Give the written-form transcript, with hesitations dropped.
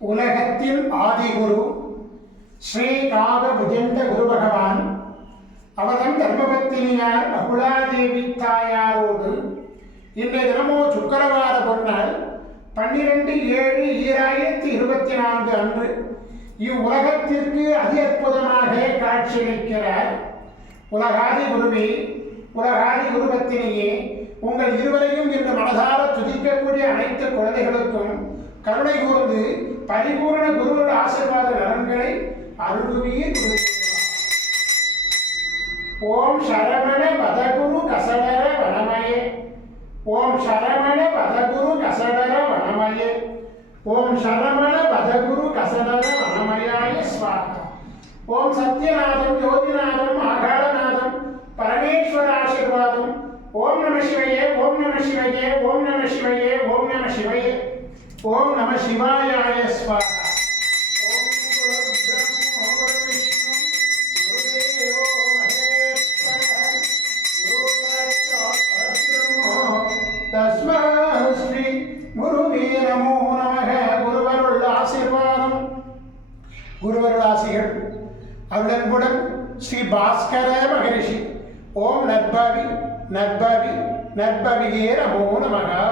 உலகத்தில் ஆதிகுரு ஸ்ரீ காக புஜண்ட குரு பகவான் அவர்தம் தர்மபத்தினியார் அகுலாதேவி தாயாரோடு இன்றைய தினமோ சுக்கரவார பொன்னாள் 12/7/2024 அன்று இவ்வுலகத்திற்கு அதி அற்புதமாக காட்சியளிக்கிறார். உலகாதி குருவே, உலகாதி குருபத்தினியே, உங்கள் இருவரையும் இன்று மனதார துதிக்கக்கூடிய அனைத்து குழந்தைகளுக்கும் கருணை கூர்ந்து பரிபூர்ண குருவோட ஆசீர்வாத நலன்களை அருள்வீர். ஓம் சரவண பதகுரு கசடர வனமயே, ஓம் சரவண பதகுரு கசடர வனமயே, ஓம் சரவண பதகுரு கசடர வனமயாய ஸ்வாஹா. ஓம் சத்யநாதம் ஜோதிநாதம் ஆகாளநாதம் பரமேஸ்வர ஆசீர்வாதம். ஓம் நம சிவயே, ஓம் நம சிவயே, ஓம் நம சிவயே, ஓம் நம சிவயே, ஓம் நம சிவாயாய ஸ்வாஹா. ஓம் குரு பிரம்ம குரு விஷ்ணு குருதேவோ மகேஸ்வரः குரு சாட்சாத் பரபிரம்ம தஸ்மை ஸ்ரீ குருவே நமோ நமः. குருவருள் ஆசீர்வாதம், குருவருள் ஆசிகள் அருளன்புடன் ஸ்ரீ பாஸ்கர மகரிஷி. ஓம் நற்பவி நற்பவி நற்பவியே நமோ நமः.